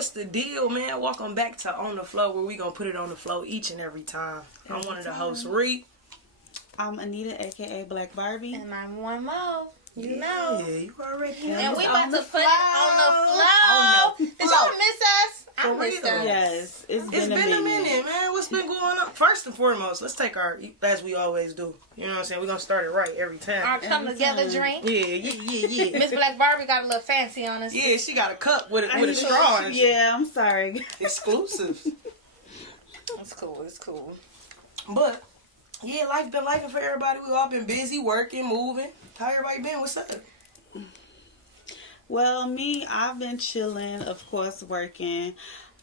what's the deal, man? Welcome back to On the Flow, where we gonna put it on the flow each and every time. I'm one of the hosts, Reed. I'm Anita, aka Black Barbie. And I'm one more. You know. Yeah, you already know. And we about to put it on the flow. Did y'all miss us? I missed us. Yes, it's been a minute, man. What's been going on? First and foremost, let's take our, as we always do. You know what I'm saying? We're going to start it right every time. Our come together drink. Yeah. Miss Black Barbie got a little fancy on us. Yeah, she got a cup with a straw in it. Yeah, I'm sorry. Exclusive. It's cool. But, yeah, life been life for everybody. We all been busy, working, moving. How everybody been? What's up? Well, me, I've been chilling, of course, working.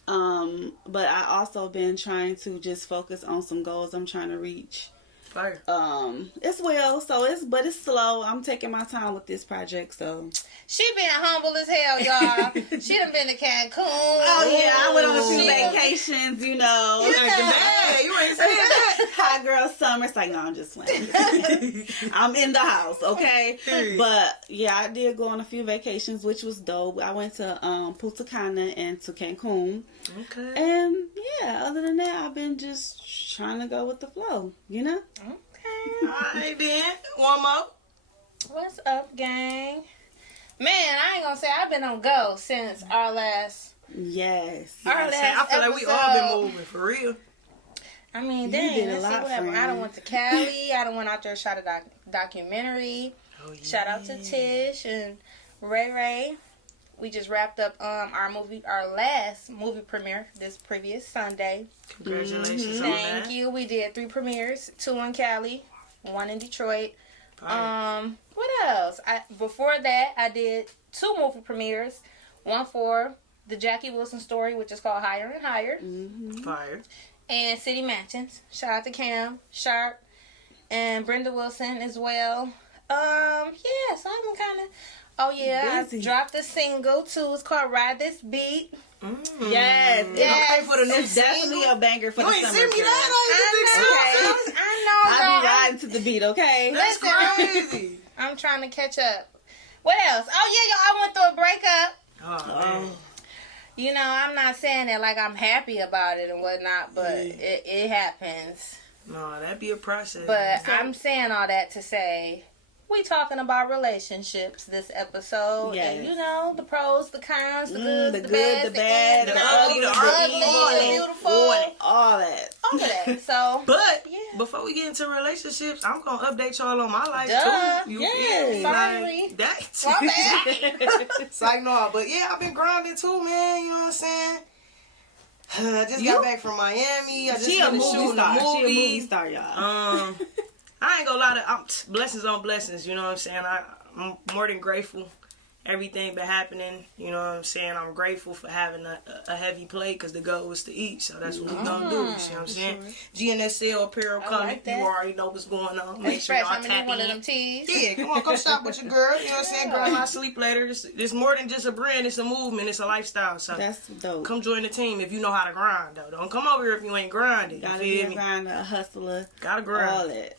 But I also been trying to just focus on some goals I'm trying to reach. Fire. It's well, but it's slow. I'm taking my time with this project, so. She been humble as hell, y'all. She done been to Cancun. Oh yeah, I went on a few vacations, you know. Yeah, you ain't saying that. Hot girl summer. It's like, no, I'm just playing. I'm in the house, okay? But yeah, I did go on a few vacations, which was dope. I went to Punta Cana and to Cancun. Okay. And yeah, other than that, I've been just trying to go with the flow, you know? Okay. Alright then. One more. What's up, gang? Man, I ain't gonna say I've been on go since our last. Yes. I feel like we all been moving for real. I mean, You dang, did a let's see lot, what happened. friend. I done went to Cali. I done went out there, shot a documentary. Oh, yeah. Shout out to Tish and Ray Ray. We just wrapped up our last movie premiere this previous Sunday. Congratulations on that. Thank you. We did 3 premieres, 2 in Cali, 1 in Detroit. What else? Before that, I did 2 movie premieres. One for the Jackie Wilson story, which is called Higher and Higher. Fire. And City Mansions. Shout out to Cam, Sharp, and Brenda Wilson as well. Yeah, so I've been kind of... Oh, yeah, Busy. I dropped a single, too. It's called Ride This Beat. Yes. Okay, for the new It's definitely a banger for You the ain't summer. send me girl. that. Okay. I know, I'll girl. be riding to the beat, okay? That's crazy. I'm trying to catch up. What else? Oh, yeah, y'all, I went through a breakup. Oh, man. You know, I'm not saying that like I'm happy about it and whatnot, but it happens. No, that'd be a process. But I'm saying all that to say, we talking about relationships this episode. Yes. And you know, the pros, the cons, the good, the the good, the bad, the the ugly, the ugly, beautiful. all that. All of that. So, But yeah. before we get into relationships, I'm gonna update y'all on my life Duh. too. You Yeah. feel me? Sorry. Like, that. My bad. It's like no, but yeah, I've been grinding too, man. You know what I'm saying? I just got back from Miami. I just She a finished movie shooting star. a movie. She a movie star, y'all. I ain't gonna lie to blessings on blessings. You know what I'm saying? I'm more than grateful. Everything been happening. You know what I'm saying? I'm grateful for having a heavy plate because the goal was to eat. So that's what we gonna do. You know what I'm saying? GNSL apparel I coming. like that. You already know what's going on. Hey, Make sure Fresh, y'all I'm gonna tap need one of in. them teas. Yeah, come shop with your girl. You know what I'm saying? Girl, I sleep later. It's more than just a brand. It's a movement. It's a lifestyle. So That's dope. come join the team if you know how to grind, though. Don't come over here if you ain't grinding. Gotta You be feel a me? grinder, a hustler, Gotta grind. all that.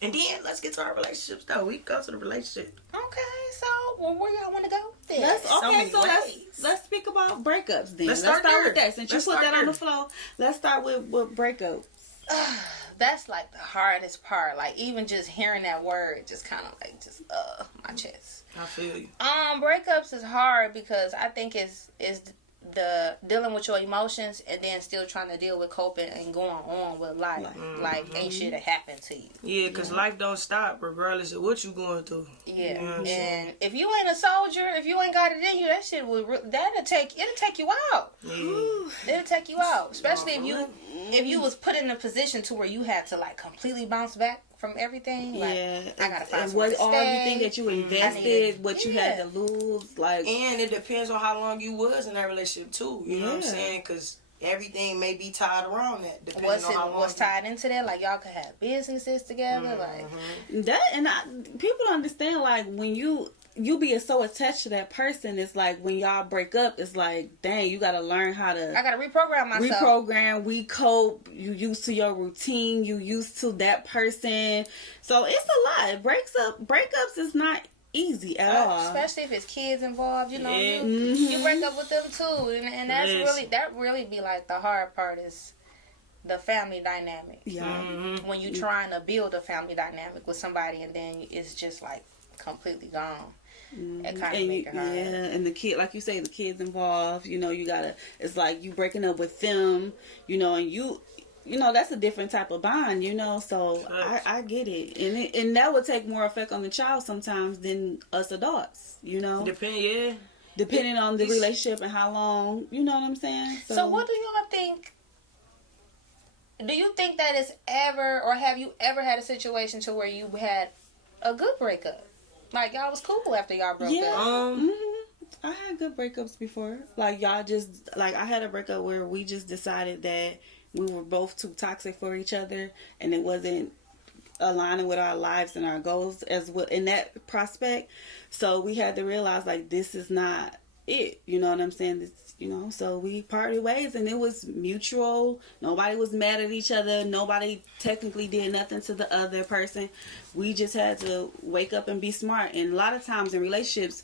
And then let's get to our relationships, though. We go to the relationship. Okay, so where y'all want to go with this? Let's speak about breakups then. Let's Let's start start with there. that. Since Let's you put start that on there. the floor, let's start with breakups. That's like the hardest part. Like even just hearing that word, just kind of like just my chest. I feel you. Breakups is hard because I think it's the dealing with your emotions and then still trying to deal with coping and going on with life. Like ain't shit that happened to you. Yeah, because life don't stop regardless of what you going through. Yeah, You know what I'm saying? and if you ain't a soldier, if you ain't got it in you, that shit will it'll take you out. Yeah. It'll take you out, especially if you was put in a position to where you had to like completely bounce back from everything. Like, Yeah, I gotta find and somewhere what to all stay. everything that you invested, what you had Yeah. to lose, like And it depends on how long you was in that relationship, too. You know what I'm Yeah. saying? Because everything may be tied around that, depending What's on how long. what's tied into that? Like y'all could have businesses together. Like that. And people don't understand, like when you be so attached to that person, it's like when y'all break up, it's like, dang, you gotta learn how to I gotta reprogram myself. we cope, you used to your routine, you used to that person, so it's a lot. Breakups is not easy at all. Especially if it's kids involved, you know, Yeah. you break up with them too, and that's Yes. that really be like the hard part is the family dynamic. Yeah. When you trying to build a family dynamic with somebody and then it's just like completely gone. It kind of make it hard. Yeah, and the kid, like you say, the kids involved. You know, you gotta. It's like you breaking up with them. You know, and you know that's a different type of bond. You know, so I get it, and that would take more effect on the child sometimes than us adults. You know, depending on the relationship and how long. You know what I'm saying? So what do y'all think? Do you think that it's ever, or have you ever had a situation to where you had a good breakup? Like, y'all was cool after y'all broke up? I had good breakups before. Like, y'all just, like, I had a breakup where we just decided that we were both too toxic for each other, and it wasn't aligning with our lives and our goals as well in that prospect. So we had to realize, like, this is not it. You know what I'm saying? It's, you know, so we parted ways, and it was mutual. Nobody was mad at each other. Nobody technically did nothing to the other person. We just had to wake up and be smart. And a lot of times in relationships,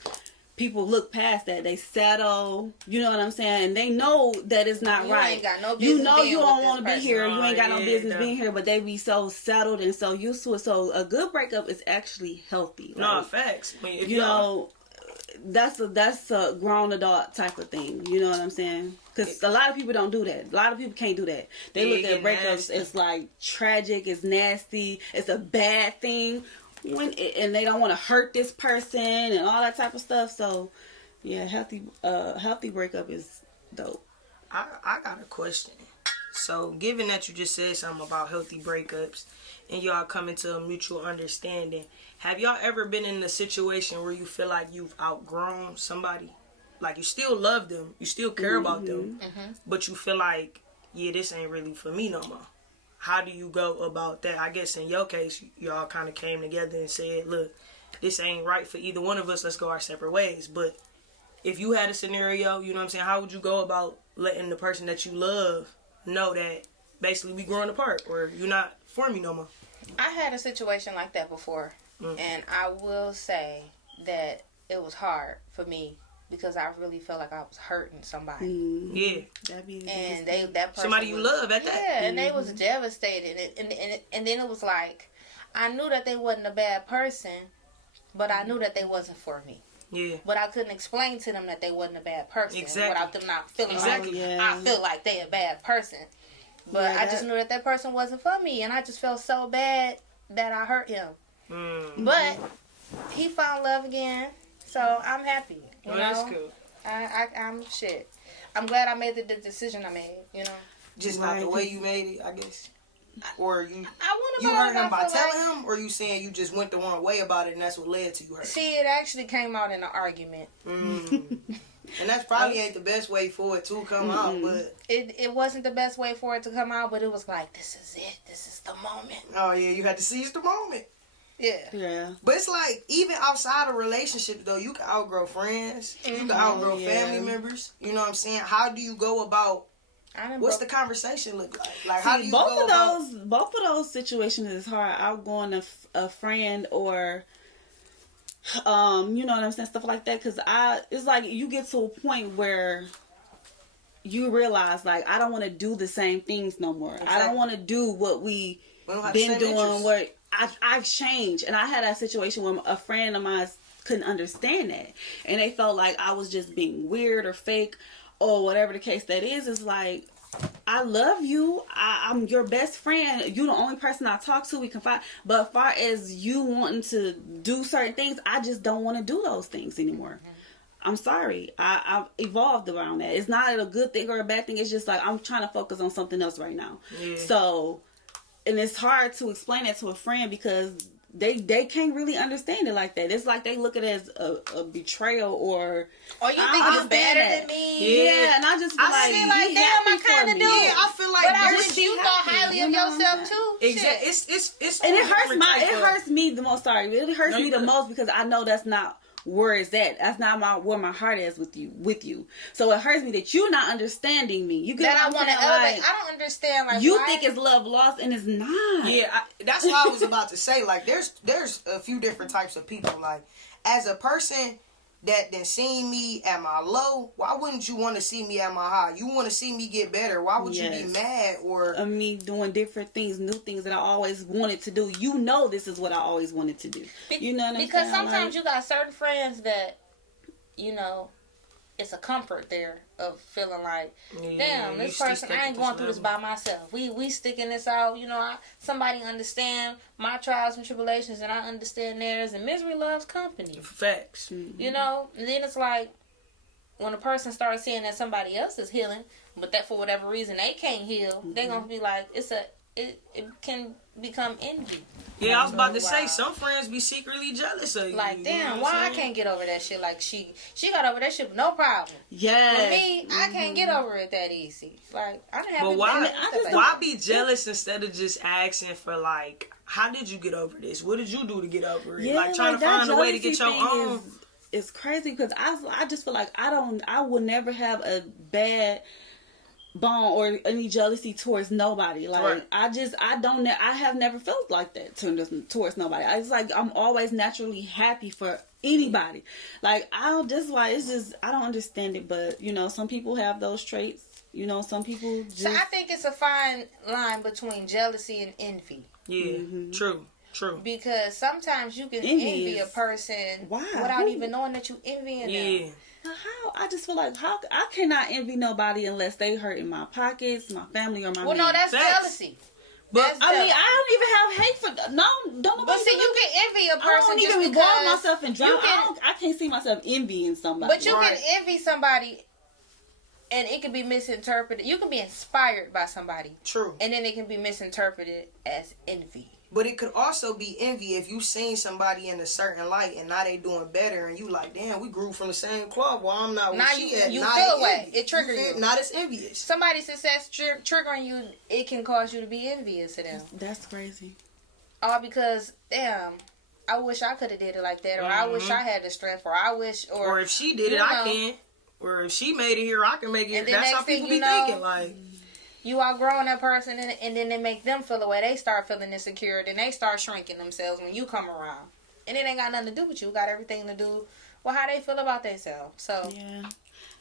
people look past that. They settle. You know what I'm saying? And they know that it's not right. Ain't got no business you know being you with don't this want to be person. here. You ain't got no Yeah, business no. being here. But they be so settled and so used to it. So a good breakup is actually healthy. No, Like, facts. I mean, if you know, that's a grown adult type of thing. You know what I'm saying? Because a lot of people don't do that. A lot of people can't do that. They Yeah, look at get breakups nasty. as like tragic, it's nasty, it's a bad thing, and they don't want to hurt this person and all that type of stuff. So, yeah, healthy breakup is dope. I got a question. So, given that you just said something about healthy breakups and y'all coming to a mutual understanding, have y'all ever been in a situation where you feel like you've outgrown somebody? Like, you still love them, you still care about them, but you feel like, yeah, this ain't really for me no more. How do you go about that? I guess in your case, y'all kind of came together and said, look, this ain't right for either one of us, let's go our separate ways. But if you had a scenario, you know what I'm saying, how would you go about letting the person that you love know that basically we growing apart or you're not for me no more? I had a situation like that before, and I will say that it was hard for me because I really felt like I was hurting somebody. Yeah. And that person Somebody you love at that. Yeah, and they was devastated. And then it was like, I knew that they wasn't a bad person, but I knew that they wasn't for me. Yeah. But I couldn't explain to them that they wasn't a bad person Exactly. without them not feeling Exactly. like I feel like they a bad person. But Yeah, I just knew that person wasn't for me, and I just felt so bad that I hurt him. But he found love again, so I'm happy. You know? That's cool. I'm shit. I'm glad I made the decision I made. You know. Just not the way you made it, I guess. Or you I you hurt him by feel like- telling him, or you saying you just went the wrong way about it and that's what led to you hurt. See, it actually came out in an argument. And that's probably ain't the best way for it to come out, but It wasn't the best way for it to come out, but it was like, this is it. This is the moment. oh yeah, you had to seize the moment. Yeah. But it's like, even outside of relationships though, you can outgrow friends, you can outgrow family members. You know what I'm saying? How do you go about? What's the conversation look like? Like, how do you both go of about? both of those situations is hard. Outgoing a friend or you know what I'm saying, stuff like that. Because it's like you get to a point where you realize, like, I don't want to do the same things no more. Exactly. I don't want to do what we don't have the been same doing. interests. Where I've changed, and I had a situation where a friend of mine couldn't understand that, and they felt like I was just being weird or fake or whatever the case that is. It's like, I love you. I'm your best friend. You're the only person I talk to. We confide. But as far as you wanting to do certain things, I just don't want to do those things anymore. I'm sorry. I've evolved around that. It's not a good thing or a bad thing. It's just like, I'm trying to focus on something else right now. Yeah. So, and it's hard to explain that to a friend because they can't really understand it like that. It's like they look at it as a betrayal or Or you think I you're better understand than me. Yeah, and I just feel I like, feel like, he damn, happy I kinda for me. do. Yeah, I feel like But I just wish be you thought happy. highly of You know what I'm yourself saying? too. Exactly. Shit. It's And it different type hurts of- me the most. Sorry, it hurts No, me you the good. most because I know that's not where it's at. That's not where my heart is with you. So it hurts me that you're not understanding me. You get That what I I'm want to saying? elevate. Like, I don't understand. Like, you why? think it's love lost and it's not. Yeah, that's what I was about to say. Like, there's a few different types of people. Like, as a person that then seen me at my low, why wouldn't you want to see me at my high? You want to see me get better. Why would you be mad or of me doing different things, new things that I always wanted to do? You know, this is what I always wanted to do. You know what I'm saying? Because sometimes you got certain friends that, you know, it's a comfort there of feeling like, damn, this person, I ain't going through this by myself. We sticking this out. You know, somebody understand my trials and tribulations, and I understand theirs. And misery loves company. Facts. You know, and then it's like when a person starts seeing that somebody else is healing, but that for whatever reason they can't heal, they're gonna be like, it can become envy. Yeah, I was about to say, some friends be secretly jealous of you. Like, damn, you know why what I I'm saying? can't get over that shit? Like, she got over that shit with no problem. Yes. For me, I can't get over it that easy. Like, I don't have. But why? why be jealous instead of just asking for, like, how did you get over this? What did you do to get over it? Yeah, like, trying to that find a way to get your jealousy own. thing is crazy because I just feel like I will never have a bad bond or any jealousy towards nobody. Like, Right. I have never felt like that towards nobody. It's like I'm always naturally happy for anybody. Like, that's why it's just, I don't understand it, but you know, some people have those traits. You know, some people just... So I think it's a fine line between jealousy and envy. Yeah, true. Because sometimes you can envy a person without even knowing that you envying them. Yeah. How? I just feel like I cannot envy nobody unless they hurt in my pockets, my family, or my Well, man. no, that's Facts. jealousy. But I mean, I don't even have hate for don't nobody. But see, do you that. can envy a person I don't just even because involve myself in drama. I can't see myself envying somebody. But you can envy somebody, and it can be misinterpreted. You can be inspired by somebody. True. And then it can be misinterpreted as envy. But it could also be envy if you seen somebody in a certain light and now they doing better and you like, damn, we grew from the same cloth. Well, I'm not. Now she at. you Now feel they away. envy. It trigger you. Not as envious. Somebody's success triggering you, it can cause you to be envious to them. That's crazy. All because, damn, I wish I could have did it like that, or I wish I had the strength, or I wish, Or if she did it, I can. Or if she made it here, I can make it. And then That's how next thing people be you know, thinking. Like, you outgrowing that person, and then they make them feel the way. They start feeling insecure, then they start shrinking themselves when you come around. And it ain't got nothing to do with you. It got everything to do with how they feel about themselves. So Yeah.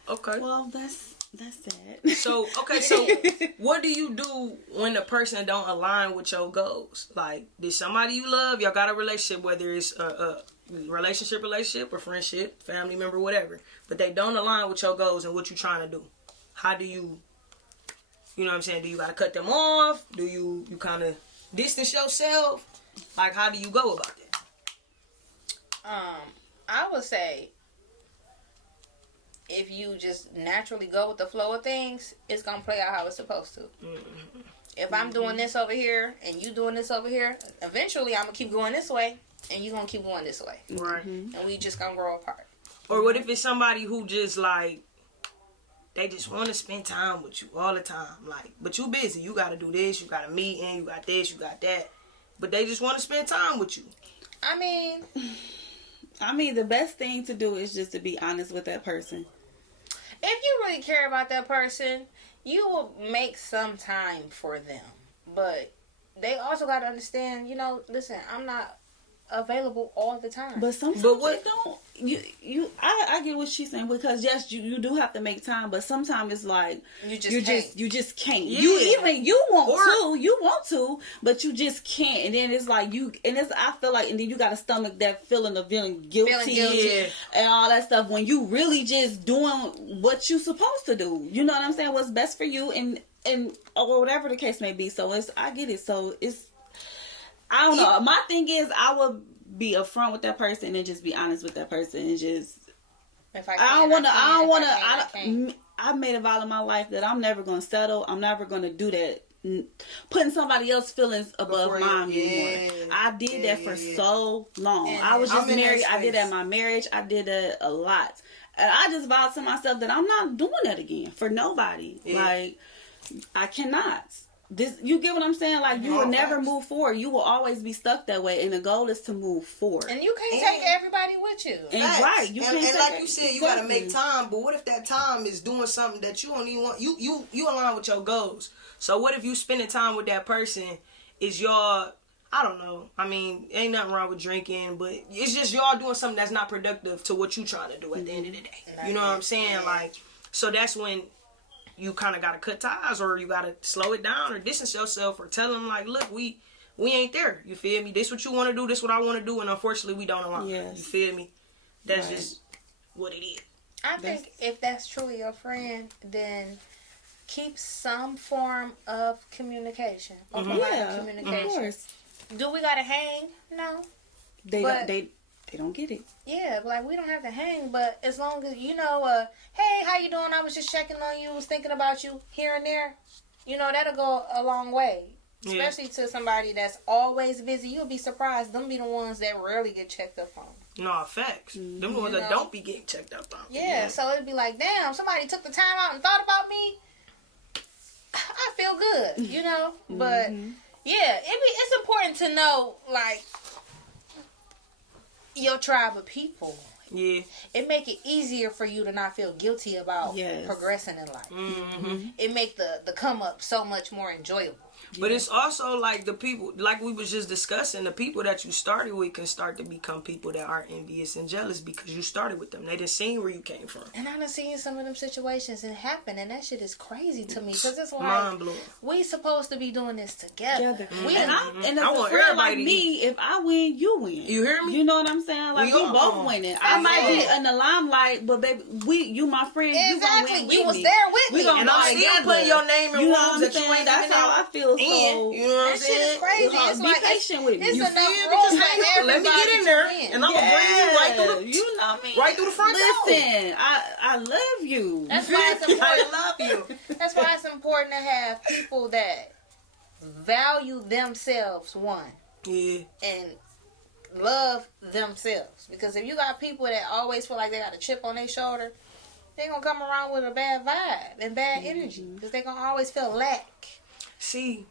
okay. Well, that's sad. So what do you do when the person don't align with your goals? Like, did somebody you love, y'all got a relationship, whether it's a relationship or friendship, family member, whatever, but they don't align with your goals and what you're trying to do? How do you know what I'm saying? Do you gotta cut them off? Do you kind of distance yourself? Like, how do you go about that? I would say, if you just naturally go with the flow of things, it's gonna play out how it's supposed to. Mm-hmm. If I'm doing this over here and you doing this over here, eventually I'm gonna keep going this way, and you gonna keep going this way, Right. and we just gonna grow apart. Or what if it's somebody who just like, they just want to spend time with you all the time, like, but you busy, you gotta do this, you got a meeting, you got this, you got that, but they just want to spend time with you. I mean, the best thing to do is just to be honest with that person. if you really care about that person, you will make some time for them. But they also got to understand, listen, I'm not available all the time. But sometimes what- it don't. I get what she's saying, because yes, you do have to make time, but sometimes it's like you just can't. Yeah. You want to, but you just can't. And then it's like I feel like, and then you got to stomach that feeling of feeling guilty, Yeah. and all that stuff when you really just doing what you supposed to do. You know what I'm saying? What's best for you, and or whatever the case may be. So I get it. So I don't know. My thing is, I would be upfront with that person and just be honest with that person and just. If I don't want to. I've made a vow in my life that I'm never going to settle. I'm never going to do that. Putting somebody else's feelings above mine anymore. I did that for so long. And I was just I'm in married. that I did space. that in my marriage. I did that a lot. And I just vowed to myself that I'm not doing that again for nobody. Yeah. Like, I cannot. this, you get what I'm saying? Like, you No, will never facts. move forward. You will always be stuck that way, and the goal is to move forward. And you can't And- take everybody with you. And Facts. right, you and, can't and take like it. you said, you gotta make Exactly. time. But what if that time is doing something that you don't even want? You align with your goals. So what if you spending time with that person? Is y'all? I don't know. I mean, ain't nothing wrong with drinking, but it's just y'all doing something that's not productive to what you trying to do at the end of the day. You know what I'm saying? Like, so that's when you kind of gotta cut ties, or you gotta slow it down, or distance yourself, or tell them like, look, we ain't there. You feel me? This what you want to do. This what I want to do, and unfortunately, we don't align. Yes. You feel me? That's Right. just what it is. I think if that's truly your friend, then keep some form of communication. Open line of Yeah, of communication. course. Do we gotta hang? No. They But- don't. They don't get it. Yeah, like we don't have to hang, but as long as you know, hey, how you doing? I was just checking on you, was thinking about you here and there. You know, that'll go a long way. Yeah. Especially to somebody that's always busy. You'll be surprised. Them be the ones that rarely get checked up on. No, facts. Them the ones You that know? don't be getting checked up on. Yeah, so it'd be like, damn, somebody took the time out and thought about me. I feel good, you know? But yeah, it's important to know, like, your tribe of people. Yeah. It make it easier for you to not feel guilty about Yes. progressing in life. Mm-hmm. It make the come up so much more enjoyable. But it's also like the people, like we was just discussing, the people that you started with can start to become people that are envious and jealous because you started with them. They done seen where you came from. And I done seen some of them situations and happen, and that shit is crazy to me because it's like Mind blowing. we supposed to be doing this together. We And done- as I a want friend like everybody to me, if I win, you win. You hear me? You know what I'm saying? Like, we all both won. winning. I might Yeah. be in the limelight, but baby, you my friend. Exactly. You gonna win You with was me. there with We me. gonna And go I'm still together. putting your name in You know rooms what I'm that you saying? ain't That's even how know. I feel. So And, you know what I'm That shit is saying? crazy. It's be like patient with me. It's You enough feel me? room Just for hang on. Let me get in there, everybody to and win. I'm gonna bring you right through the, you know me. right through the front door. Listen, I love you. That's why it's important. I love you. That's why it's important to have people that value themselves, one, Yeah. and love themselves. Because if you got people that always feel like they got a chip on their shoulder, they gonna come around with a bad vibe and bad energy. Because they gonna always feel lack. See,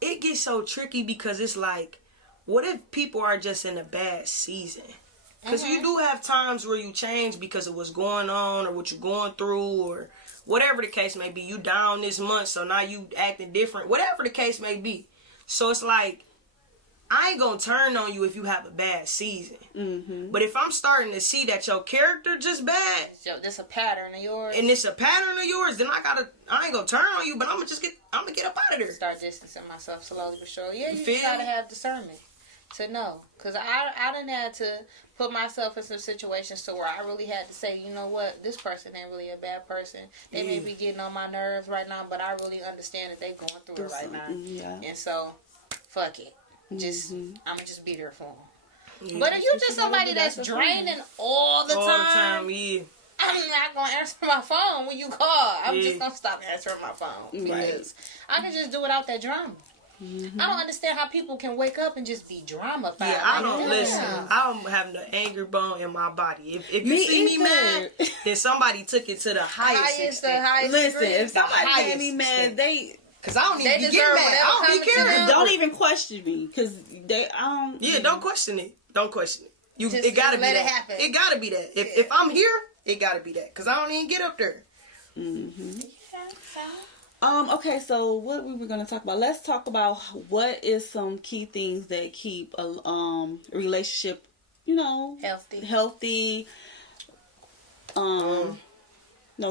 it gets so tricky because it's like, what if people are just in a bad season? Because you do have times where you change because of what's going on or what you're going through or whatever the case may be. You down this month, so now you acting different. Whatever the case may be. So it's like, I ain't gonna turn on you if you have a bad season. Mm-hmm. But if I'm starting to see that your character just bad So this a pattern of yours. and it's a pattern of yours, then I ain't gonna turn on you, but I'm gonna get up out of there. Start distancing myself slowly but surely. Yeah, You you feel just gotta me? have discernment to know. Because I done had to put myself in some situations to where I really had to say, you know what, this person ain't really a bad person. They may be getting on my nerves right now, but I really understand that they going through it right now. Yeah. And so, fuck it. Just Mm-hmm. I'm gonna just be there for them. Yeah. But if you what just you gotta somebody do. that's That's a friend. draining all the All time, the time, yeah. I'm not gonna answer my phone when you call. I'm Yeah. just gonna stop answering my phone Right. because I can just do without that drama. I don't understand how people can wake up and just be drama. Yeah, I Like, don't damn. listen. I'm having the anger bone in my body. If you Me see me either. mad, then somebody took it to the highest extent. Listen, degree. if somebody highest made me mad, extent. they Cause I don't They even be deserve getting mad. whatever I don't coming be to caring. them. don't even question me because they Yeah, don't question it. Don't question it. Just It gotta be let that. it happen. It gotta be that. If I'm here, it gotta be that. Cause I don't even get up there. Okay, so what we were gonna talk about? Let's talk about what is some key things that keep a relationship, healthy.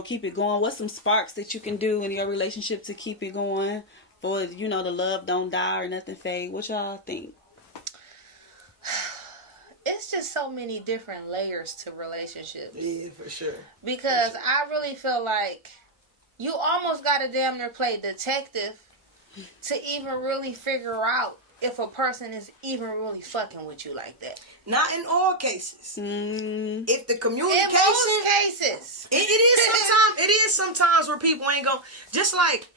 Keep it going. What's some sparks that you can do in your relationship to keep it going? For the love don't die or nothing fade. What y'all think? It's just so many different layers to relationships. Yeah, for sure. Because I really feel like you almost gotta damn near play detective to even really figure out if a person is even really fucking with you like that. Not in all cases. If the In communication, most cases. it is sometimes where people ain't going. Just like,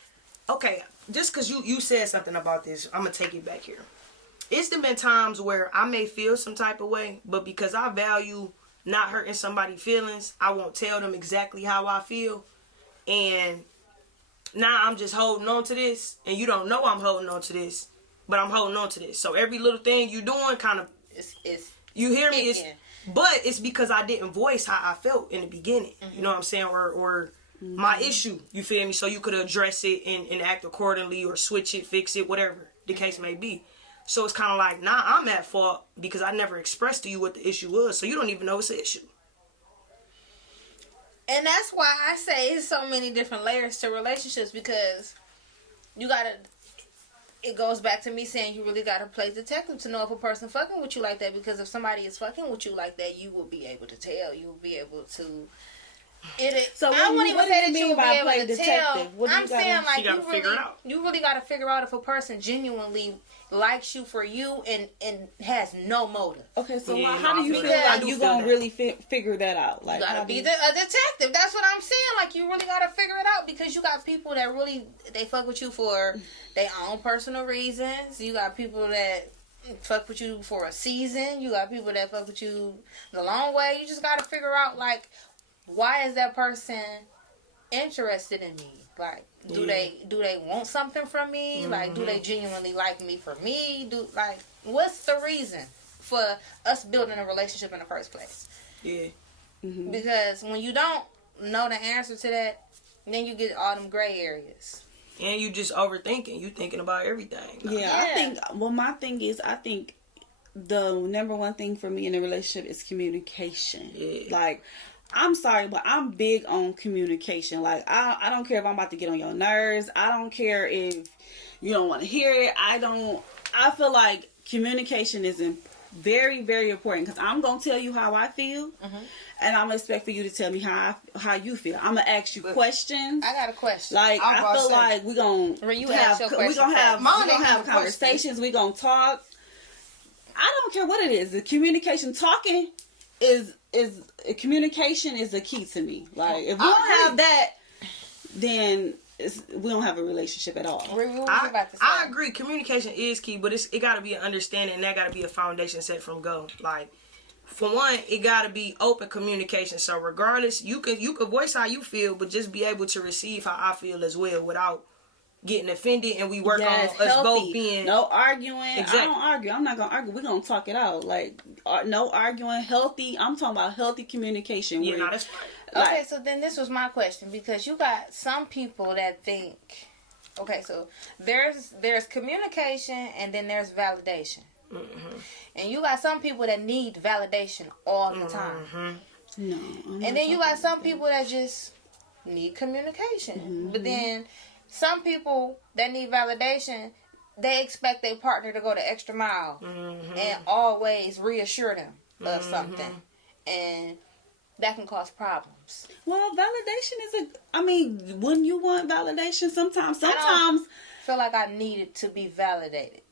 okay, just because you said something about this, I'm gonna take it back here. It's been times where I may feel some type of way, but because I value not hurting somebody's feelings, I won't tell them exactly how I feel. And now I'm just holding on to this, and you don't know I'm holding on to this, but I'm holding on to this. So every little thing you doing kind of, It's you hear me? kicking. But it's because I didn't voice how I felt in the beginning. You know what I'm saying? Or my issue, you feel me? So you could address it and act accordingly, or switch it, fix it, whatever the case may be. So it's kind of like, nah, I'm at fault because I never expressed to you what the issue was, so you don't even know it's an issue. And that's why I say it's so many different layers to relationships, because you gotta, it goes back to me saying you really gotta play detective to know if a person fucking with you like that, because if somebody is fucking with you like that, you will be able to tell. You will be able to. So I wouldn't even say that you will be able play to detective? tell. I'm saying like You gotta figure it out. You really gotta figure out if a person genuinely likes you for you and has no motive. Okay, so Yeah, how no, do you I feel feel that. I like do you feel gonna that. really figure that out? Like, You how gotta do be you... a detective. That's what I'm saying. Like, you really gotta figure it out, because you got people that really, they fuck with you for their own personal reasons. You got people that fuck with you for a season. You got people that fuck with you the long way. You just gotta figure out, like, why is that person interested in me? Like, do they want something from me? Like, do they genuinely like me for me? What's the reason for us building a relationship in the first place? Yeah. Mm-hmm. Because when you don't know the answer to that, then you get all them gray areas. And you just overthinking. You thinking about everything. Yeah, I think, well, my thing is, I think the number one thing for me in a relationship is communication. Yeah. Like, I'm sorry, but I'm big on communication. Like, I don't care if I'm about to get on your nerves. I don't care if you don't want to hear it. I feel like communication is very, very important, because I'm going to tell you how I feel, and I'm expect for you to tell me how you feel. I'm going to ask you questions. I got a question. Like, I feel like we're going to have conversations. We're going to talk. I don't care what it is. The communication, talking is communication is the key to me. Like, if we don't have that, then we don't have a relationship at all. What was you about to say? I agree. Communication is key, but it got to be an understanding, and that got to be a foundation set from go. Like, for one, it got to be open communication. So regardless, you could voice how you feel, but just be able to receive how I feel as well without getting offended. And we work on us both being no arguing. Exactly. I don't argue. I'm not gonna argue. We're gonna talk it out. Like, no arguing. Healthy. I'm talking about healthy communication. Yeah, where, no, that's fine. Okay, so then this was my question, because you got some people that think, okay, so there's communication and then there's validation. And you got some people that need validation all the time. No. And then you got some people that just need communication. But then some people that need validation, they expect their partner to go the extra mile and always reassure them of something. And that can cause problems. Well, validation is wouldn't you want validation sometimes? I feel like I needed to be validated.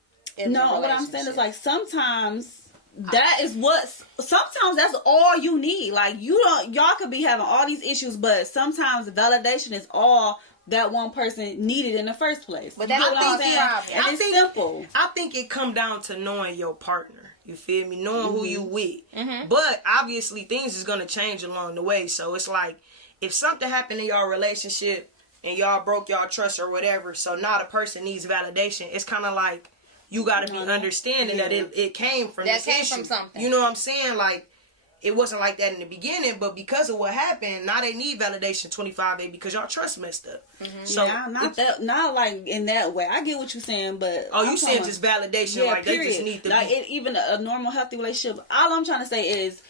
No, what I'm saying is, like, sometimes sometimes that's all you need. Like, y'all could be having all these issues, but sometimes validation is all that one person needed in the first place. But that's what I'm saying. And it's simple. I think it come down to knowing your partner. You feel me? Knowing who you with. But obviously things is gonna change along the way. So it's like, if something happened in your relationship and y'all broke y'all trust or whatever, so now the person needs validation, it's kind of like you got to be understanding that it came from that this came issue. from something. You know what I'm saying? Like, it wasn't like that in the beginning, but because of what happened, now they need validation 25A because y'all trust messed up. So not like in that way. I get what you're saying, but you saying just validation, like period. they just need to like be. Even a normal healthy relationship. All I'm trying to say is,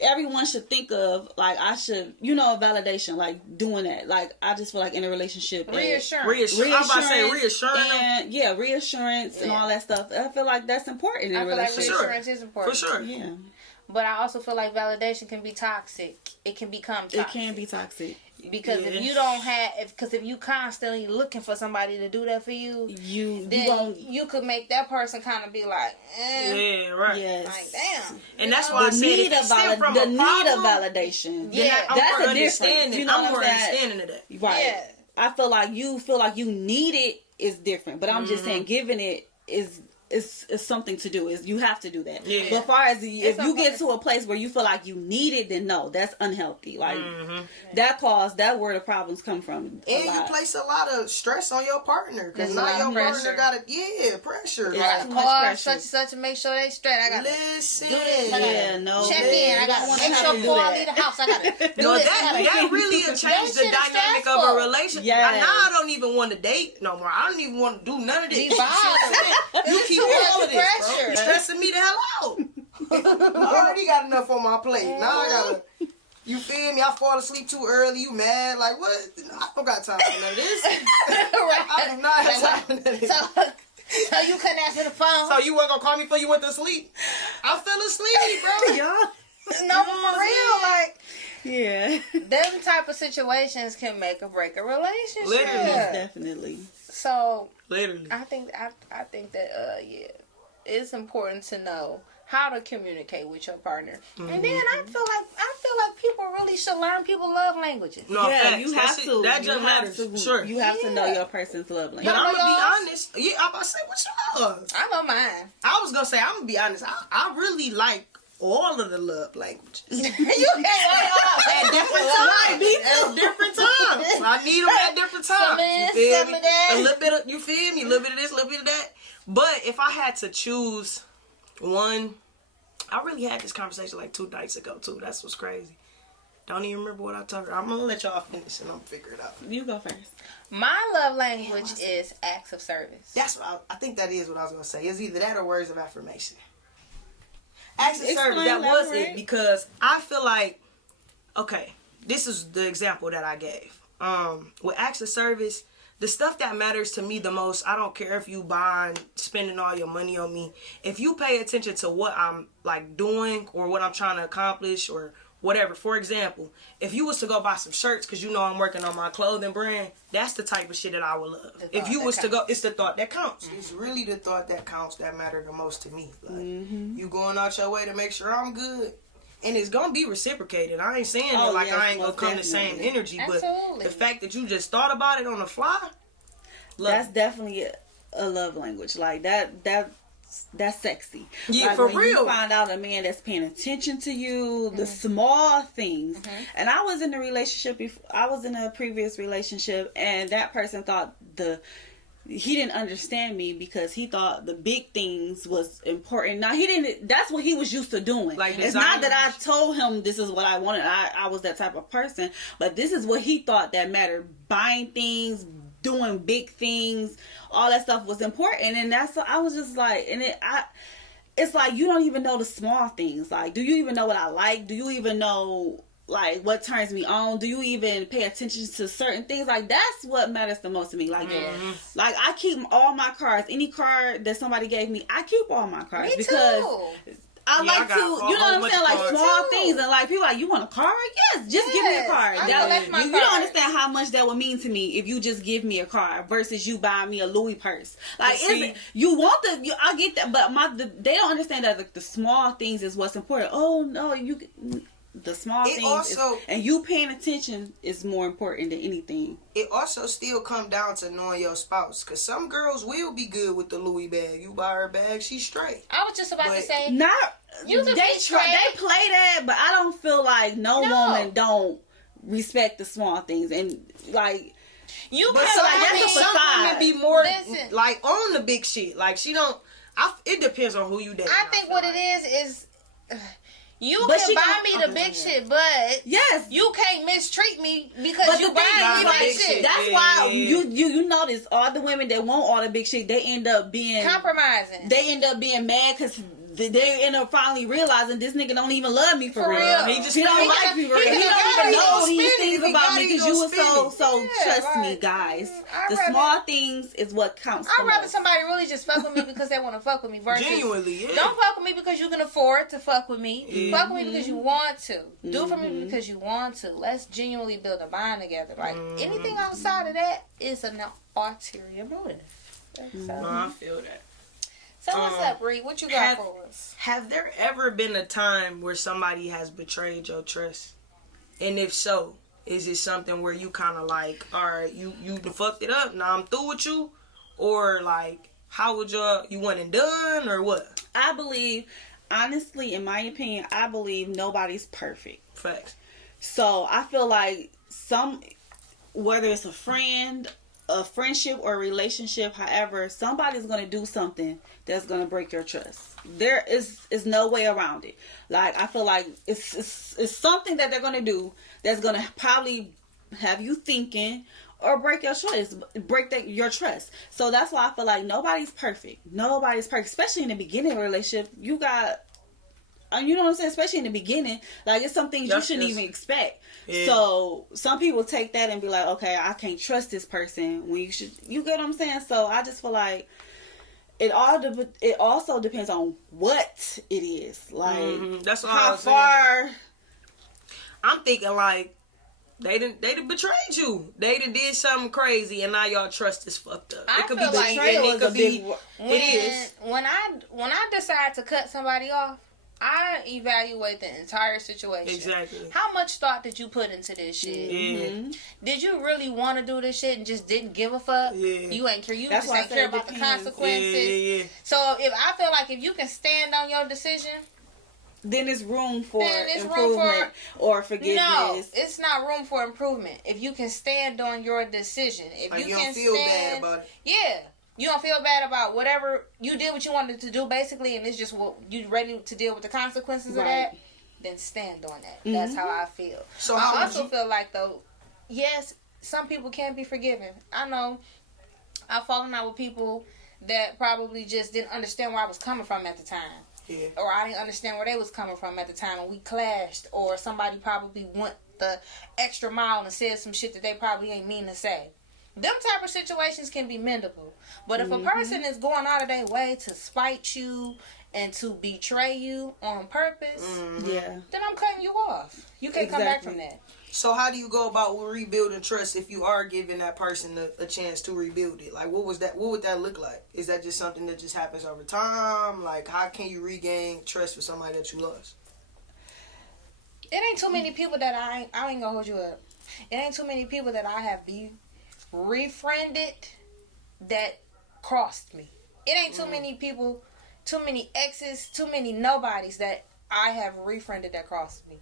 everyone should think of, like, I should, validation, like doing that. Like, I just feel like in a relationship, reassurance. I'm about to say reassuring and reassurance and all that stuff. I feel like that's important in a relationship. relationship. Like reassurance is important. For sure. Yeah. But I also feel like validation can be toxic. It can become toxic. It can be toxic. Because if you don't have, if you constantly looking for somebody to do that for you, you could make that person kind of be like, yeah, right, yes. Like, damn. And that's why I said if it's still from a problem, need of validation. Yeah, that's a difference. You know I'm what more I'm saying? understanding of that. Right. Yeah. I feel like you need it is different, but I'm just saying giving it is it's something to do. Is you have to do that. Yeah. But as far as if you okay. get to a place where you feel like you need it, then no, that's unhealthy. Like that where the problems come from. And you place a lot of stress on your partner because There's a now lot your of partner pressure. got pressure. Yeah. Like, Too much Call pressure. such and such and make sure they straight. I got to listen, do this. I gotta Yeah, no. check man, in. I you got don't to wanna make have sure to do before I that. leave the house, I got to do no, this. I that gotta- really will change the shit is dynamic of stressful. a relationship. Yes. Now I don't even want to date no more. I don't even want to do none of this. Be bothered. You It's keep too much all of this, bro. pressure. You're stressing me the hell out. I already got enough on my plate. Now I gotta. You feel me? I fall asleep too early. You mad? Like what? I don't got time for none of this. I do not have time for none of this. So you couldn't answer the phone? So you weren't gonna call me before you went to sleep? I fell asleep, bro. Yeah. No, for real. Like, Yeah. them type of situations can make or break a relationship. Literally. Definitely. So Literally. I think that yeah, it's important to know how to communicate with your partner. And then I feel like people really should learn people's love languages. No, Yeah, facts. you That's have it. to. That You just have matters. to. Sure. You have to know Yeah. your person's love language. But I'm gonna be yours? honest. Yeah, I'm about to say what's yours. I know mine. I was gonna say I'm gonna be honest. I really like all of the love languages. You can't wait At different times. At different times. I need them at different times. Some of You this, feel some me? of that. A little bit of, you feel me? A little bit of this, a little bit of that. But if I had to choose one, I really had this conversation like 2 nights ago too. That's what's crazy. Don't even remember what I told her. I'm gonna let y'all finish and I'm gonna figure it out. You go first. My love language is acts of service. That's what I think that is what I was gonna say. It's either that or words of affirmation. Acts of service, that was it, because I feel like, okay, this is the example that I gave. With acts of service, the stuff that matters to me the most, I don't care if you buying, spending all your money on me. If you pay attention to what I'm like doing or what I'm trying to accomplish or whatever. For example, if you was to go buy some shirts because you know I'm working on my clothing brand, that's the type of shit that I would love. If you was to go, it's the thought that counts. It's really the thought that counts that matter the most to me. Like, you going out your way to make sure I'm good. And it's gonna be reciprocated. I ain't saying that like I ain't gonna come the same energy, Absolutely. but the fact that you just thought about it on the fly, That's definitely a love language. Like that's sexy. Yeah, like for when real. You find out a man that's paying attention to you, the small things. And I was in a relationship before. I was in a previous relationship, and that person thought he didn't understand me because he thought the big things was important. Now he didn't. That's what he was used to doing. Like it's not that I designers. told him this is what I wanted. I was that type of person, but this is what he thought that mattered. Buying things, doing big things, all that stuff was important. And I was just like, it's like you don't even know the small things. Like, do you even know what I like? Do you even know like what turns me on? Do you even pay attention to certain things? Like, that's what matters the most to me. Like, like I keep all my cards. Any card that somebody gave me, I keep all my cards Me because too. I Yeah, I like got to, a you know whole what I'm bunch saying? of Like cards. small Too. things, and like people are like, you want a card? Yes, just give me a Yes, card. I That- collect my you don't cards. understand how much that would mean to me if you just give me a card versus you buy me a Louis purse. Like, But see- you want I get that, but they don't understand that the small things is what's important. Oh no, the small It things, also- and you paying attention is more important than anything. it also still come down to knowing your spouse. Cause some girls will be good with the Louis bag. You buy her bag, she's straight. I was just about to But- say. Not You can they be straight. they play that, but I don't feel like no No. woman don't respect the small things and like. You But can some, like, buy that's me. a some facade. women be more Listen. like on the big shit. Like she don't. It depends on who you date. I think what it is you But can she buy gon- me the okay, big okay. shit, but yes, you can't mistreat me because but you the buy thing me is, big like, shit. that's Yeah, why yeah, yeah. you notice all the women that want all the big shit, they end up being Compromising. They end up being mad because they end up finally realizing this nigga don't even love me for For real. real. He He just- don't he like got- me for he real. He got- don't he even know gonna these spend it. things He about got- me he because you gonna was so spend it. Yeah, trust me, right. guys. I'd The rather- small things is what counts. I'd the rather most. somebody really just fuck with me because they want to fuck with me versus Genuinely, yeah. don't fuck with me because you can afford to fuck with me. Yeah. Fuck with me because you want to. Do for me because you want to. Let's genuinely build a bond together. Like anything outside of that is an ulterior motive. No, I feel that. So what's up, Bree? What you got for us? Have there ever been a time where somebody has betrayed your trust? And if so, is it something where you kind of like, all right, you fucked it up, now I'm through with you? Or like, how would you want it done or what? I believe, honestly, in my opinion, I believe nobody's perfect. Facts. So I feel like whether it's a friend, a friendship, or a relationship, however, somebody's going to do something that's going to break your trust. There is no way around it. Like, I feel like it's something that they're going to do that's going to probably have you thinking or break your trust, your trust. So that's why I feel like nobody's perfect. Nobody's perfect, especially in the beginning of a relationship. You got, you know what I'm saying? Especially in the beginning, like, it's some things you shouldn't even expect. Yeah. So some people take that and be like, okay, I can't trust this person. When you should, you get what I'm saying? So I just feel like it also depends on what it is. Like, that's all how far. I'm thinking like they done betrayed you. They done did something crazy, and now y'all trust is fucked up. I It could feel be like betrayal. It could be. When, It is. When I decide to cut somebody off, I evaluate the entire situation. Exactly. How much thought did you put into this shit? Yeah. Did you really want to do this shit and just didn't give a fuck? Yeah. You ain't care. You That's just why I ain't say care it about the depends. consequences. Yeah. So if I feel like if you can stand on your decision, then there's room for Then improvement or forgiveness. no, it's not room for improvement. If you can stand on your decision, if Like, you you can don't feel stand, bad about it. yeah, you don't feel bad about whatever you did, what you wanted to do, basically, and it's just what you ready to deal with the consequences of that. Then stand on that. That's how I feel. So I how also feel like though, yes, some people can be forgiven. I know I've fallen out with people that probably just didn't understand where I was coming from at the time. Yeah. Or I didn't understand where they was coming from at the time and we clashed, or somebody probably went the extra mile and said some shit that they probably ain't mean to say. Them type of situations can be mendable. But if a person is going out of their way to spite you and to betray you on purpose, then I'm cutting you off. You can't come back from that. So how do you go about rebuilding trust if you are giving that person a chance to rebuild it? Like, what would that look like? Is that just something that just happens over time? Like, how can you regain trust with somebody that you lost? It ain't too many people that I ain't gonna hold you up. It ain't too many people that I have refriended that crossed me. It ain't too many people, too many exes, too many nobodies that I have refriended that crossed me.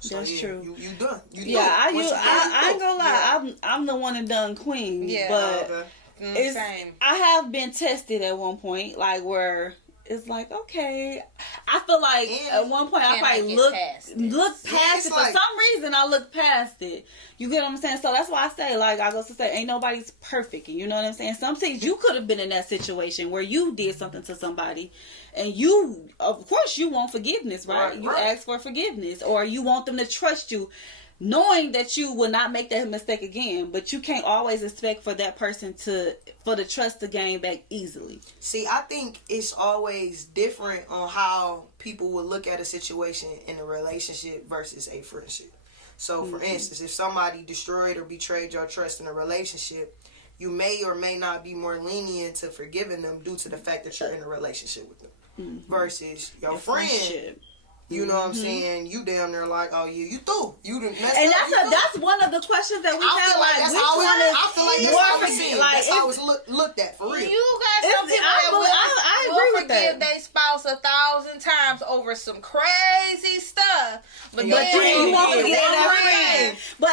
So, That's true. You done. You I done. ain't gonna lie. I'm the one and done queen. Yeah. But Same. I have been tested at one point, like where it's like, okay, I feel like at one point I probably looked past it. For some reason, I looked past it. You get what I'm saying? So that's why I say, like, I go to say, ain't nobody's perfect. And you know what I'm saying? Some things you could have been in that situation where you did something to somebody, and you, of course, you want forgiveness, right? You ask for forgiveness, or you want them to trust you, knowing that you will not make that mistake again. But you can't always expect for that person for the trust to gain back easily. See, I think it's always different on how people would look at a situation in a relationship versus a friendship. So, for instance, if somebody destroyed or betrayed your trust in a relationship, you may or may not be more lenient to forgiving them due to the fact that you're in a relationship with them. Versus your friend, friendship. you know what I'm saying? You down there like, oh yeah, you threw. You done messed And up. that's one of the questions that we I have. feel like that's how it's looked at for real. You got some people I agree will with that. forgive their spouse 1,000 times over some crazy stuff, but you won't forgive that friend. friend. But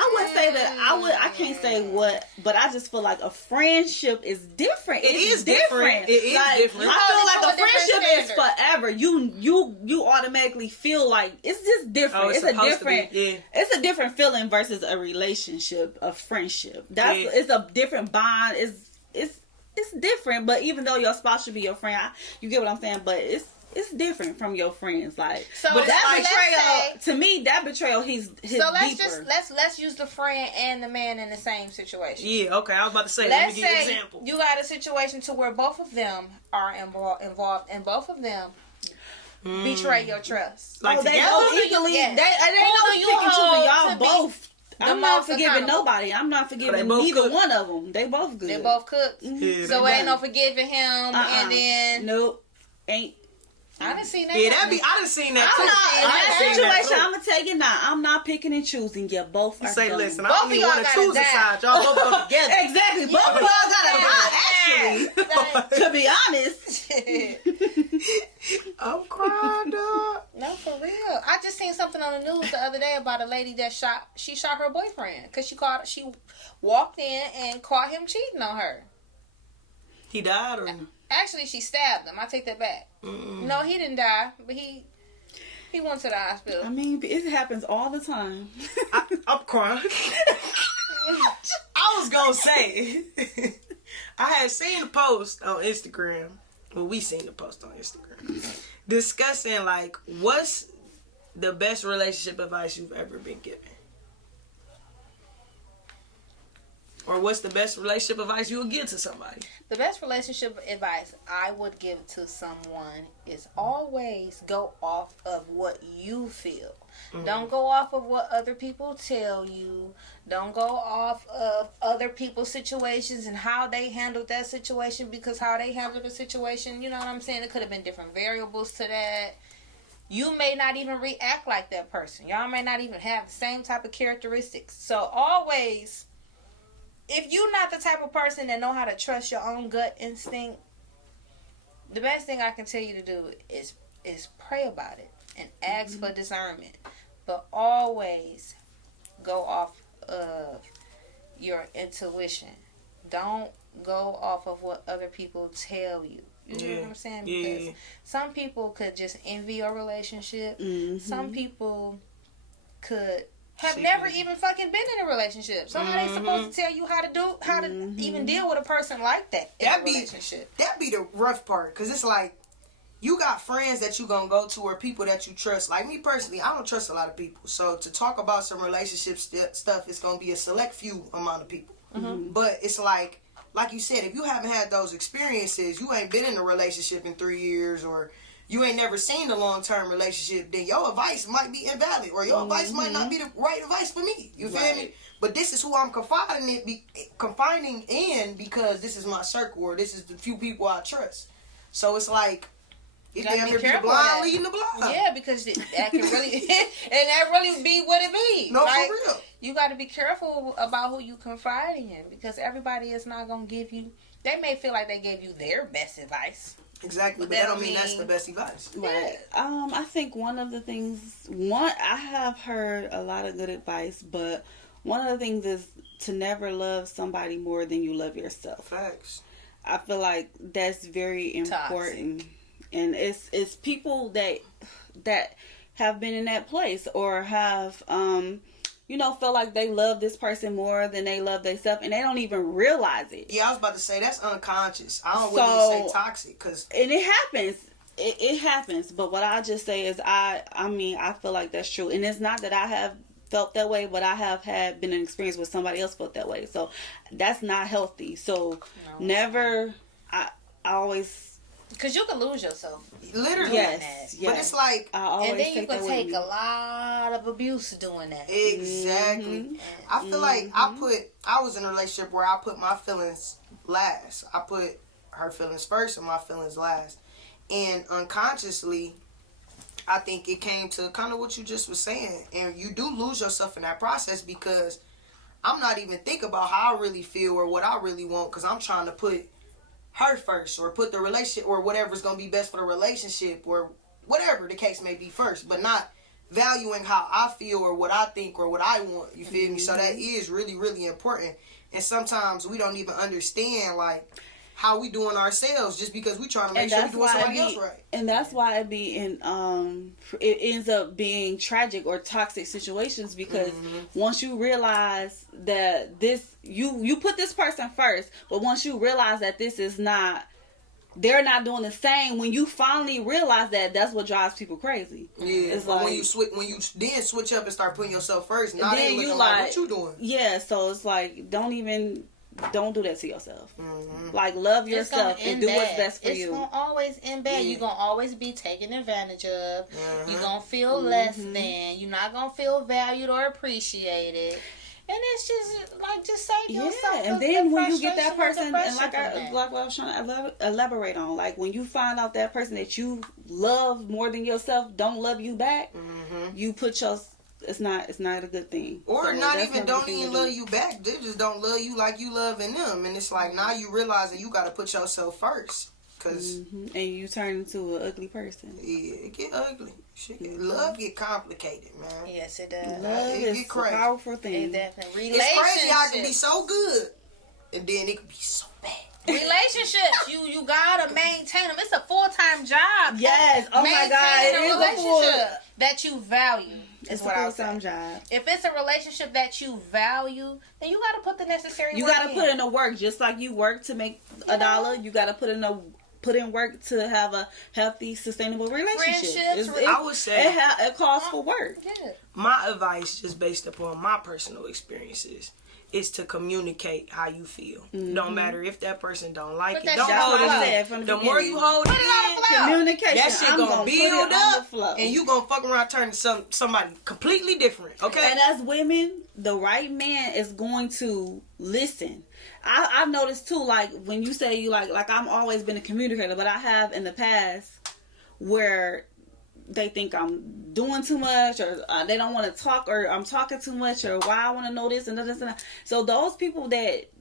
I would say that I can't say what, but I just feel like a friendship is different. It is different. It is different. I feel like to a a different friendship is standard. forever. You automatically feel like it's just different. Oh, it's supposed to be. It's a different feeling versus a relationship, a friendship. It's a different bond. It's different. But even though your spouse should be your friend, you get what I'm saying. But it's different from your friends. Like, So but that let's betrayal, say, to me, that betrayal, he's so let's deeper. let's use the friend and the man in the same situation. Yeah, okay. I was about to say, Let's let me give you an say example. you got a situation to where both of them are involved and both of them betray your trust. Like they together? both equally. Yes. They Who no do you pick and choose. hold Y'all to be both. the I'm not most forgiving accountable? nobody. I'm not forgiving both neither good. one of them. They both good. They both cooked. Yeah, So they ain't no forgiving him and then nope, ain't. I done seen that. Yeah, I done seen that too. I'm not in I that done seen that situation. too. I'm gonna tell you now. I'm not picking and choosing. You both are Say, dumb. listen, I Both don't of even y'all want to gotta choose a die. side. Y'all both go together. Exactly. Both of y'all gotta die. Actually, to be honest. I'm crying, dog. No, for real. I just seen something on the news the other day about a lady that shot her boyfriend because she walked in and caught him cheating on her. He died, or Actually, she stabbed him. I take that back. No, he didn't die, but he went to the hospital. I mean, it happens all the time. I'm crying. I was gonna say, I had seen the post on Instagram. Well, we seen the post on Instagram discussing like what's the best relationship advice you've ever been given, or what's the best relationship advice you would give to somebody. The best relationship advice I would give to someone is always go off of what you feel. Don't go off of what other people tell you. Don't go off of other people's situations and how they handled that situation, because how they handled the situation, you know what I'm saying? It could have been different variables to that. You may not even react like that person. Y'all may not even have the same type of characteristics. So always, if you're not the type of person that know how to trust your own gut instinct, the best thing I can tell you to do is pray about it and ask for discernment. But always go off of your intuition. Don't go off of what other people tell you. You know what I'm saying? Because some people could just envy your relationship. Some people could have never even fucking been in a relationship. So how they supposed to tell you how to even deal with a person like that in a relationship? That be the rough part, because it's like, you got friends that you gonna go to or people that you trust. Like me personally, I don't trust a lot of people. So to talk about some relationship stuff, it's gonna be a select few amount of people. But it's like you said, if you haven't had those experiences, you ain't been in a relationship in 3 years, or you ain't never seen a long-term relationship, then your advice might be invalid, or your advice might not be the right advice for me. You feel me? But this is who I'm confining in, because this is my circle, or this is the few people I trust. So it's like, you damn near be the blind leading the blind. Yeah, because that can really, and that really be what it be. No, like, for real. You got to be careful about who you confide in, because everybody is not going to give you, they may feel like they gave you their best advice. Exactly, but that don't mean that's the best advice. Right. I think one of the things, I have heard a lot of good advice, but one of the things is to never love somebody more than you love yourself. Facts. I feel like that's very important. Toxic. And it's people that have been in that place, or have feel like they love this person more than they love themselves, and they don't even realize it. Yeah, I was about to say that's unconscious. I don't really say toxic, and it happens. It happens. But what I just say is, I feel like that's true, and it's not that I have felt that way, but I have been an experience where somebody else felt that way. So that's not healthy. So never. I always. Because you can lose yourself. Literally. Yes. But it's like, and then you can take a lot of abuse doing that. Exactly. I feel like I was in a relationship where I put my feelings last. I put her feelings first and my feelings last. And unconsciously, I think it came to kind of what you just was saying. And you do lose yourself in that process, because I'm not even thinking about how I really feel or what I really want, because I'm trying to put her first, or put the relationship, or whatever's going to be best for the relationship, or whatever the case may be first, but not valuing how I feel or what I think or what I want. You feel me? So that is really, really important. And sometimes we don't even understand like how we doing ourselves, just because we trying to make sure we doing somebody else right. And that's why it be in it ends up being tragic or toxic situations, because once you realize that you put this person first, but once you realize that this is not, they're not doing the same, when you finally realize that, that's what drives people crazy. Yeah, it's like when you then switch up and start putting yourself first, now they looking like what you doing. Yeah, so it's like don't do that to yourself. Like, love yourself and do what's best for you. It's gonna always end bad. You're gonna always be taken advantage of. You're gonna feel less than. You're not gonna feel valued or appreciated. And it's just like, just save Yeah, yourself. and the then when you get that frustration person, and and like depression what I was trying to elaborate on, like when you find out that person that you love more than yourself don't love you back, you put your, it's not a good thing. Or So not that's even a don't good thing even to do. love you back. They just don't love you like you loving them. And it's like now you realize that you got to put yourself first. Cause and you turn into an ugly person. yeah, it get ugly. Shit love get complicated, man. Yes, it does. Love it is get a crazy. powerful thing. It definitely. It's crazy how it can be so good, and then it can be so bad. Relationships, you gotta maintain them. It's a full-time job. Yes. Oh my God, it Maintaining is a relationship that you value. It's Is a what I'll full-time say. job. If it's a relationship that you value, then you gotta put the necessary. You work gotta put in the work, just like you work to make $1. You gotta put in work to have a healthy, sustainable relationship. Friendships, I would say it calls for work. Yeah. my advice, just based upon my personal experiences, is to communicate how you feel. Don't matter if that person don't like Put it. that Don't shit That's hold what it I in. said from the The beginning. more you hold it in, Communication. that shit I'm gonna put it build on the up, flow. and you gonna fuck around turn to somebody completely different. Okay. And as women, the right man is going to listen. I've noticed too, like when you say you like I'm always been a communicator, but I have in the past where they think I'm doing too much, or they don't want to talk, or I'm talking too much, or why I want to know this and this and that. So those people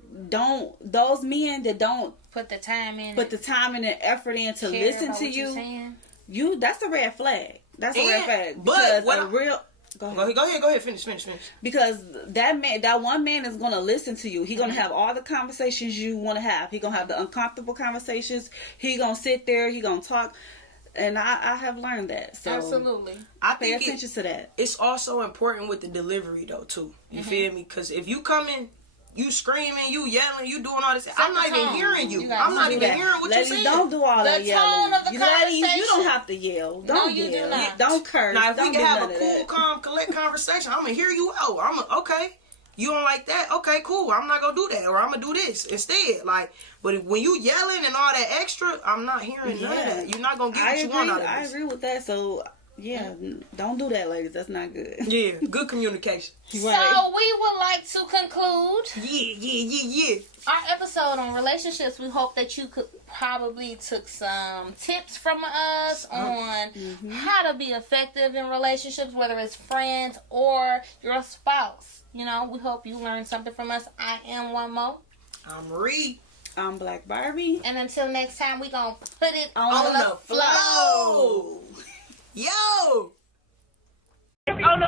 those men that don't Put the time in. put the time and the effort in to care listen about to what you're saying. that's a red flag. That's a And- red flag. but Because what a I- real go ahead. Go ahead. Finish. Because that one man is going to listen to you. He's going to have all the conversations you want to have. He's going to have the uncomfortable conversations. He's going to sit there. He's going to talk. And I have learned that. So Absolutely. I pay think attention to that. it's also important with the delivery though too. You feel me? Because if you coming, you screaming, you yelling, you doing all this, I'm not the even tone. hearing you. You gotta I'm not do even that. hearing what Ladies, you're saying. don't do all that The yelling. tone of the You ladies, you don't conversation. have to yell. No, Don't you do yell. not. Don't curse. Now, if don't we do can have none a of cool, that. calm, collect conversation, I'm gonna hear you out. Okay. You don't like that? Okay, cool. I'm not gonna do that, or I'm gonna do this instead. Like, but when you yelling and all that extra, I'm not hearing none of that. You're not gonna get what you want out of I this. agree with that. So yeah, don't do that, ladies. That's not good. Yeah, good communication. So we would like to conclude Yeah. our episode on relationships. We hope that you could probably took some tips from us on how to be effective in relationships, whether it's friends or your spouse. You know, we hope you learned something from us. I am One Mo. I'm Reed. I'm Black Barbie. And until next time, we gonna put it On on the the flow. Yo! Oh no.